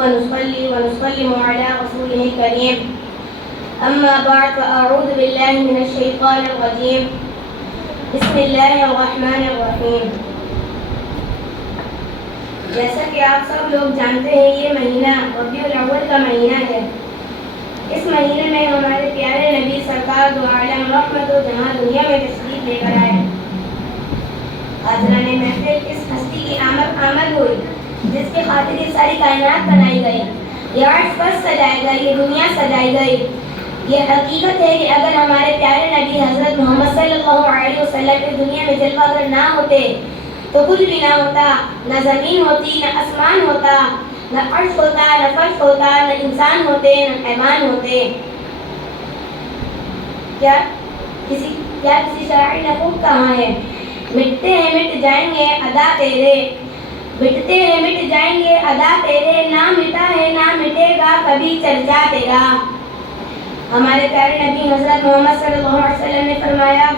ونصلي ونسلم على رسوله الكريم أما بعد فأعوذ بالله من الشيطان الرجيم بسم الله الرحمن الرحیم. جیسا کہ آپ سب لوگ جانتے ہیں یہ مہینہ ربیع الاول کا مہینہ ہے. اس مہینے میں ہمارے پیارے نبی سرکار دو عالم رحمت و جہاں دنیا میں تشریف لے کر آئے. حاضران محفل اس ہستی کی آمد ہوئی جس کی خاطر یہ ساری کائنات بنائی گئی, یہ عرش پر سجائی گئی, یہ دنیا سجائی گئی. یہ حقیقت ہے کہ اگر ہمارے پیارے نبی حضرت محمد صلی اللہ علیہ وسلم اس دنیا میں جلوہ گر نہ ہوتے تو کچھ بھی نہ ہوتا, نہ زمین ہوتی, نہ آسمان ہوتا, نہ عرش ہوتا, نہ فرش ہوتا, نہ انسان ہوتے, نہ حیوان ہوتے. کیا کسی شاعر نے خوب کہا ہے, مٹتے ہیں مٹ جائیں گے ادا تیرے, مٹتے ہیں مٹ جائیں گے ادا تیرے, نہ مٹا ہے نہ مٹے گا کبھی چرچا تیرا. ہمارے پیارے نبی حضرت محمد صلی اللہ علیہ وسلم نے فرمایا,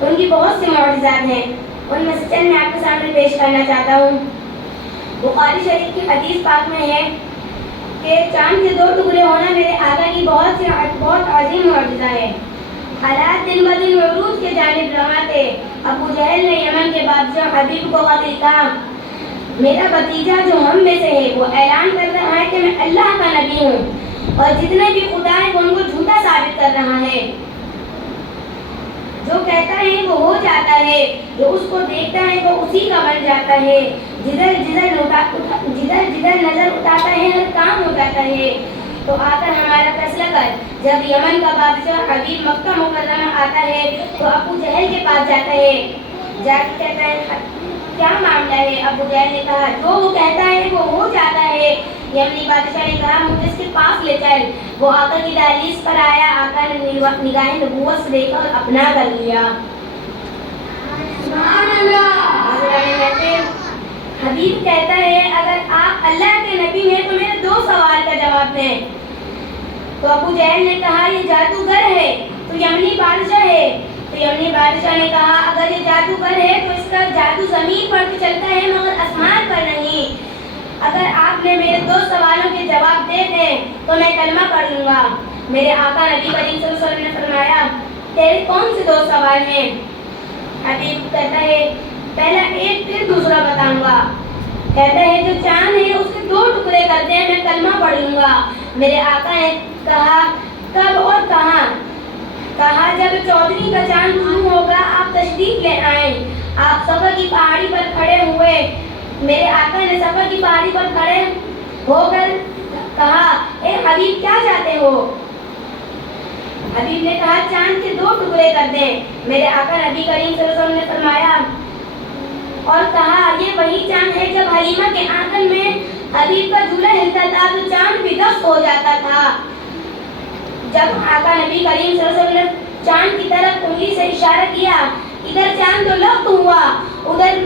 ان کی بہت سی معجزات ہیں, ان میں سے چند میں آپ کے سامنے پیش کرنا چاہتا ہوں. بخاری شریف کی حدیث پاک میں ہے کہ چاند کے 2 ٹکڑے ہونا میرے آقا کی بہت عظیم معجزہ ہے. حالات دن بدن عروج کے جانب رواں تھے. ابو جہل نے یمن کے بادشاہ حبیب کو خط لکھا, میرا بھتیجا جو ہم میں سے ہے وہ اعلان کر رہا ہے کہ میں اللہ کا نبی ہوں اور جتنے بھی خدا ہیں وہ ان کو جھوٹا ثابت کر رہا ہے. جو کہتا ہے وہ ہو جاتا ہے, جو اس کو دیکھتا ہے وہ اسی کا بن جاتا ہے, جدھر جدھر نظر اٹھاتا ہے ہر کام ہو جاتا ہے. تو آ کر ہمارا فیصلہ کر. جب یمن کا بادشاہ حبیب مکہ مکرمہ آتا ہے تو ابو جہل کے پاس جاتا ہے, جا کے کہتا ہے کیا معاملہ ہے. ابو جہل نے کہا جو وہ کہتا ہے وہ ہو جاتا ہے. یمنی بادشاہ نے کہا مجھے اس کے پاس لے چل. وہ آقا کی دہلیز پر آیا, آقا نے نگاہ نبوت سے دیکھا اور اپنا کر لیا. سبحان اللہ. حبیب کہتا ہے اگر آپ اللہ کے نبی ہیں تو میرے 2 سوال کا جواب دیں. تو ابو جہل نے کہا یہ جادوگر ہے تو یمنی بادشاہ ہے. تو یمنی بادشاہ نے کہا اگر یہ جادوگر ہے تو اس کا جادو زمین پر تو چلتا ہے مگر آسمان پر نہیں. اگر آپ نے میرے 2 سوالوں کے جواب دے دیں تو میں کلمہ پڑھ لوں گا. میرے آقا نبی کریم صلی اللہ علیہ وسلم نے فرمایا تیرے کون سے 2 سوال ہیں؟ حبیب کہتا ہے پہلا ایک پھر دوسرا بتاؤں گا. کہتا ہے جو چاند ہے اس کے 2 ٹکڑے کر دیں میں کلمہ پڑھ لوں گا. میرے آقا نے کہا کب اور کہاں؟ کہا جب 14ویں کا چاند طلوع ہوگا آپ تشریف لے آئیں. آپ صفا کی پہاڑی پر کھڑے ہوئے. میرے آقا نے صفا کی پہاڑی پر کھڑے ہو کر کہا اے حبیب کیا چاہتے ہو؟ حبیب نے کہا چاند کے 2 ٹکڑے کر دیں. میرے آقا نبی کریم صلی اللہ علیہ وسلم نے فرمایا اور کہا یہ وہی چاند ہے جب حلیمہ کے آنگن میں حبیب کا جھولا ہلتا تھا تو چاند بھی دست ہو جاتا تھا. جب آقا نبی کریم صلی اللہ علیہ وسلم نے چاند کی طرف انگلی سے اشارہ کیا, ادھر چاند تو لخت ہوا, ادھر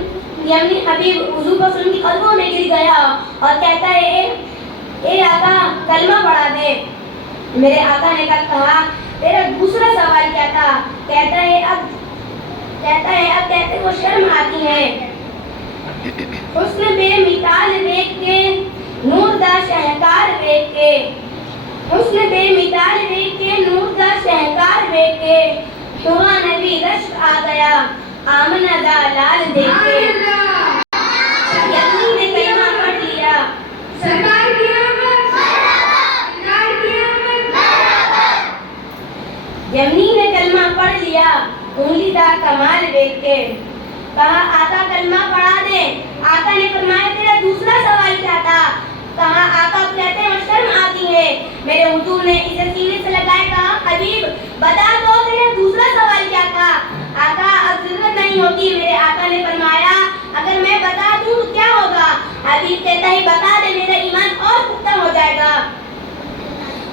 یمنی حبیب وضو پر ان کی قدموں میں گر گیا اور کہتا ہے اے آقا کلمہ پڑھا دے. میرے آقا نے کہا تیرا دوسرا سوال کیا تھا؟ کہتا ہے اب کہتے وہ شرم آتی ہے. حسن بے مثال دیکھ کے نور دا شہکار دیکھ کے, حسن بے مثال دیکھ کے نور دا شہکار دیکھ کے تمہا نبی رشک آ گیا آمنہ دا لال دیکھ کے. یمنی نے کلمہ پڑھ لیا. سرکار کی آمد, سرکار کی آمد. یمنی نے کلمہ پڑھ لیا انگلی دار کمال دیکھ کے. کہا آقا کلمہ پڑھا دے. آقا نے فرمایا تیرا دوسرا سوال کیا تھا؟ کہا آقا کہتے ہیں شرم آتی ہے. میرے حضور نے اسے سینے سے لگائے. کہا حبیب بتا دو تیرا دوسرا سوال کیا تھا؟ آقا اب ضرورت نہیں ہوتی. میرے آقا نے فرمایا اگر میں بتا دوں تو کیا ہوگا؟ حبیب کہتا ہے بتا دے میرا ایمان اور پختہ ہو جائے گا.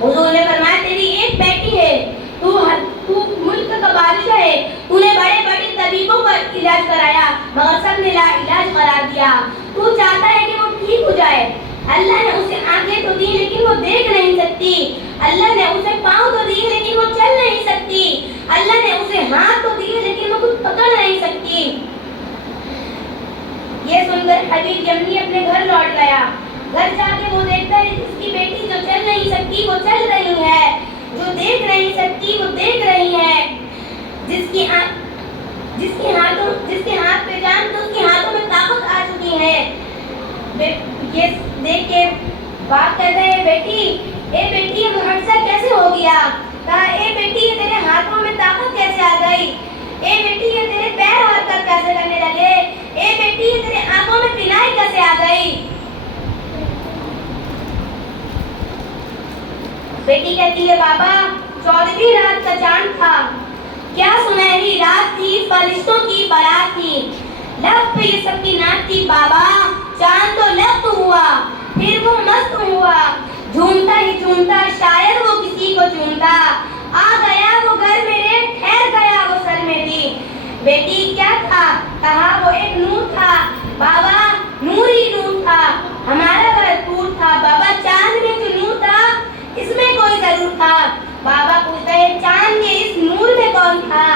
حضور نے فرمایا تیری ایک بیٹی ہے, تو ملک کا بادشاہ ہے, تو نے بڑے بڑے طبیبوں کا علاج کرایا مگر سب نے لا علاج قرار دیا. تو چاہتا ہے کہ وہ ٹھیک ہو جائے. اللہ نے اسے آنکھیں تو دی لیکن وہ دیکھ نہیں سکتی. اللہ نے اسے پاؤں تو دی لیکن وہ چل نہیں سکتی. اللہ نے اسے ہاتھ تو دیے لیکن وہ کچھ پکڑ نہیں سکتی. یہ سن کر حبیب یمنی اپنے گھر لوٹ گیا. گھر جا کے وہ نہیں سکتی وہ چل رہی ہے، جو دیکھ نہیں سکتی وہ دیکھ رہی ہے، جس کے ہاتھ پہ جان تو اس کے ہاتھوں میں طاقت آ چکی ہے۔ یہ دیکھ کے باپ کہتے ہیں بیٹی اے بیٹی یہ معجزہ کیسے ہو گیا؟ کہا اے بیٹی یہ تیرے ہاتھوں میں طاقت کیسے آ گئی؟ اے بیٹی یہ تیرے پیر حرکت کیسے کرنے لگے؟ اے بیٹی یہ تیرے آنکھوں میں بینائی کیسے آ گئی؟ بیٹی کہتی ہے بابا 14ویں رات کا چاند تھا، کیا سنہری رات تھی، فرشتوں کی بارات تھی، لب پہ یہ سب کی نعت تھی بابا، چاند تو لب ہوا پھر وہ مست ہوا، جھومتا ہی جھومتا شاید وہ کسی کو چومتا، آ گیا وہ گھر میرے ٹھہر گیا وہ سر میں بھی۔ بیٹی کیا تھا؟ کہا وہ ایک نور تھا بابا، نور ہی نور تھا، ہمارا گھر ٹوٹ تھا بابا، چاند میں جو نور تھا اس میں کوئی ضرور تھا۔ بابا پوچھتے ہیں چاند کے اس نور میں کون تھا؟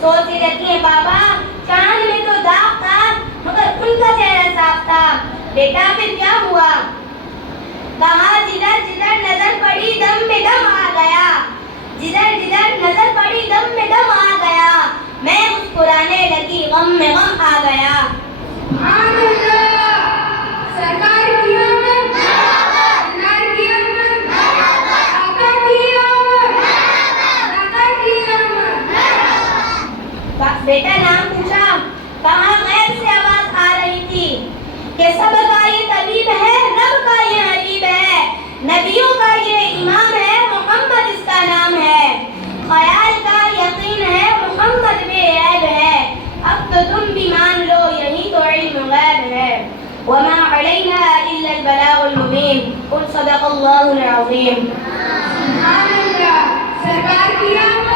سوچتی رہتی ہے بابا چاند میں تو داغ تھا مگر ان کا چہرہ صاف تھا۔ بیٹا پھر کیا ہوا؟ کہا جدھر جدھر نظر پڑی دم میں دم آ گیا، جدھر جدھر نظر پڑی دم میں دم آ گیا، میں مسکرانے لگی غم میں غم آ گیا۔ سرکار کی آمد، سرکار کی آمد، آقا کی آمد، آقا کی آمد۔ بیٹا نام پوچھا، کہاں غیب سے آواز آ رہی تھی کہ سب کا یہ طبیب ہے، رب کا یہ حبیب ہے، نبیوں کا یہ امام ہے، محمد اس کا نام ہے، خیال کا یقین ہے، محمد بے عیب ہے، اب تو تم بھی مان لو یہی تو علم غیب ہے۔ وما علینا الا البلاغ المبین، قل صدق اللہ العظیم۔ سبحان اللہ، سرکار کی آمد۔